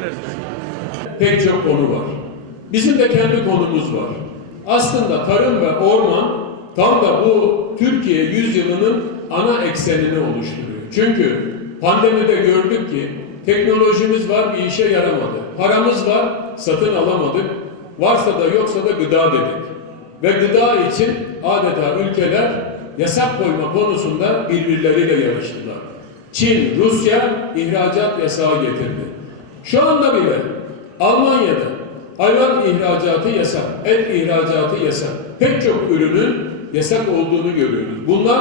neredesin? pek çok konu var. Bizim de kendi konumuz var. Aslında tarım ve orman tam da bu Türkiye yüzyılının ana eksenini oluşturuyor. Çünkü pandemide gördük ki teknolojimiz var bir işe yaramadı. Paramız var satın alamadık. Varsa da yoksa da gıda dedik. Ve gıda için adeta ülkeler yasak koyma konusunda birbirleriyle yarıştılar. Çin, Rusya ihracat yasağı getirdi. Şu anda bile Almanya'da hayvan ihracatı yasak, et ihracatı yasak. Pek çok ürünün yasak olduğunu görüyoruz. Bunlar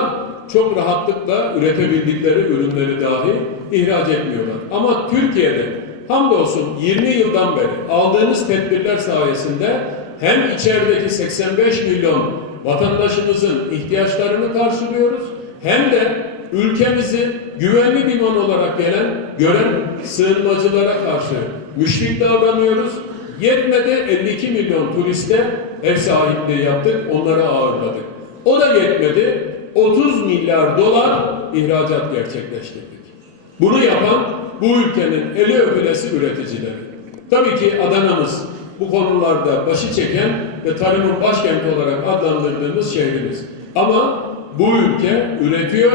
çok rahatlıkla üretebildikleri ürünleri dahi ihraç etmiyorlar. Ama Türkiye'de hamdolsun 20 yıldan beri aldığınız tedbirler sayesinde hem içerideki 85 milyon vatandaşımızın ihtiyaçlarını karşılıyoruz hem de ülkemizi güvenli liman olarak gelen, gören sığınmacılara karşı müşrik davranıyoruz. Yetmedi 52 milyon turiste ev sahipliği yaptık, onları ağırladık. O da yetmedi 30 milyar dolar ihracat gerçekleştirdik. Bunu yapan bu ülkenin eli öpülesi üreticileri. Tabii ki Adana'mız bu konularda başı çeken ve tarımın başkenti olarak adlandırdığımız şehrimiz. Ama bu ülke üretiyor,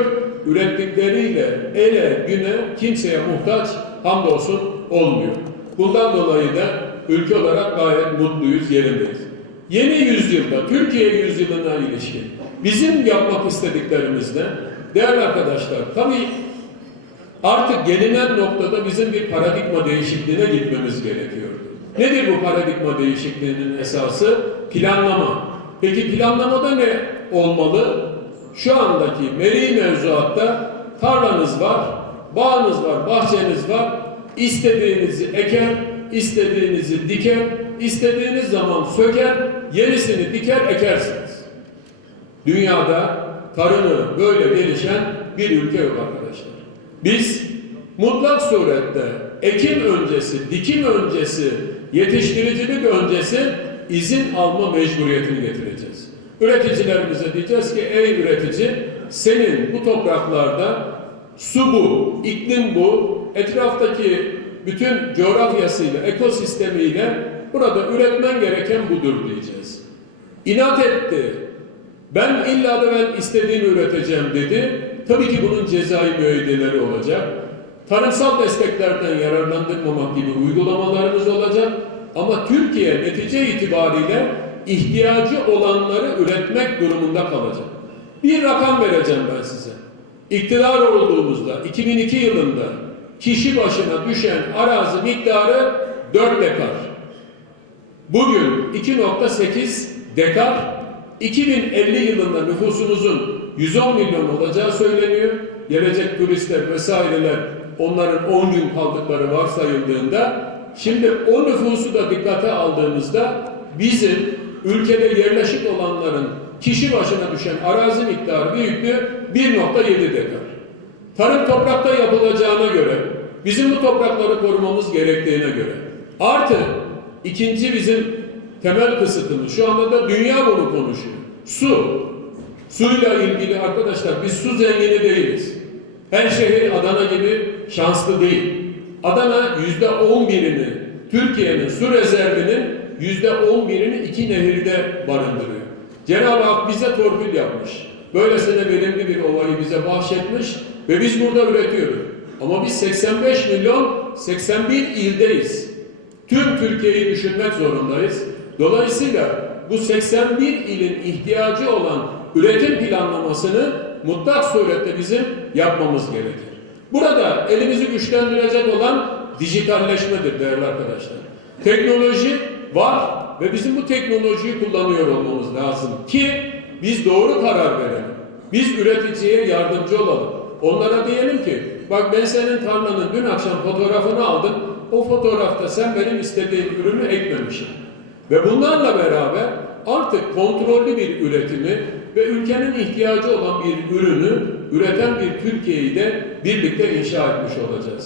ürettikleriyle ele güne kimseye muhtaç hamdolsun olmuyor. Bundan dolayı da ülke olarak gayet mutluyuz, yerindeyiz. Yeni yüzyılda, Türkiye yüzyılına ilişkin bizim yapmak istediklerimizde değerli arkadaşlar tabii Artık gelinen noktada bizim bir paradigma değişikliğine gitmemiz gerekiyor. Nedir bu paradigma değişikliğinin esası? Planlama. Peki planlamada ne olmalı? Şu andaki meri mevzuatta tarlanız var, bağınız var, bahçeniz var. İstediğinizi eker, istediğinizi diker, istediğiniz zaman söker, yenisini diker ekersiniz. Dünyada tarımı böyle gelişen bir ülke yok arkadaşlar. Biz mutlak surette ekim öncesi, dikim öncesi, yetiştiricilik öncesi izin alma mecburiyetini getireceğiz. Üreticilerimize diyeceğiz ki ey üretici senin bu topraklarda su bu, iklim bu, etraftaki bütün coğrafyasıyla, ekosistemiyle burada üretmen gereken budur diyeceğiz. İnat etti. Ben illa da ben istediğimi üreteceğim dedi. Tabii ki bunun cezai müeyyideleri olacak. Tarımsal desteklerden yararlandırmamak gibi uygulamalarımız olacak. Ama Türkiye netice itibariyle ihtiyacı olanları üretmek durumunda kalacak. Bir rakam vereceğim ben size. İktidar olduğumuzda 2002 yılında kişi başına düşen arazi miktarı 4 dekar. Bugün 2.8 dekar 2050 yılında nüfusumuzun 110 milyon olacağı söyleniyor. Gelecek turistler vesaireler onların 10 gün kaldıkları varsayıldığında şimdi o nüfusu da dikkate aldığımızda bizim ülkede yerleşik olanların kişi başına düşen arazi miktarı büyüklüğü 1.7 dekar. Tarım toprakta yapılacağına göre bizim bu toprakları korumamız gerektiğine göre artı ikinci bizim temel kısıtımız şu anda da dünya bunu konuşuyor. Su. Suyla ilgili arkadaşlar biz su zengini değiliz. Her şehir Adana gibi şanslı değil. Adana yüzde on birini Türkiye'nin su rezervinin yüzde on birini iki nehirde barındırıyor. Cenab-ı Hak bize torpil yapmış. Böylesine verimli bir ovayı bize bahşetmiş ve biz burada üretiyoruz. Ama biz 85 milyon 81 ildeyiz. Tüm Türkiye'yi düşünmek zorundayız. Dolayısıyla bu 81 ilin ihtiyacı olan üretim planlamasını mutlak surette bizim yapmamız gerekir. Burada elimizi güçlendirecek olan dijitalleşmedir değerli arkadaşlar. Teknoloji var ve bizim bu teknolojiyi kullanıyor olmamız lazım ki biz doğru karar verelim. Biz üreticiye yardımcı olalım. Onlara diyelim ki bak ben senin tarlanın dün akşam fotoğrafını aldım. O fotoğrafta sen benim istediğim ürünü ekmemişsin. Ve bunlarla beraber artık kontrollü bir üretimi ve ülkenin ihtiyacı olan bir ürünü üreten bir Türkiye'yi de birlikte inşa etmiş olacağız.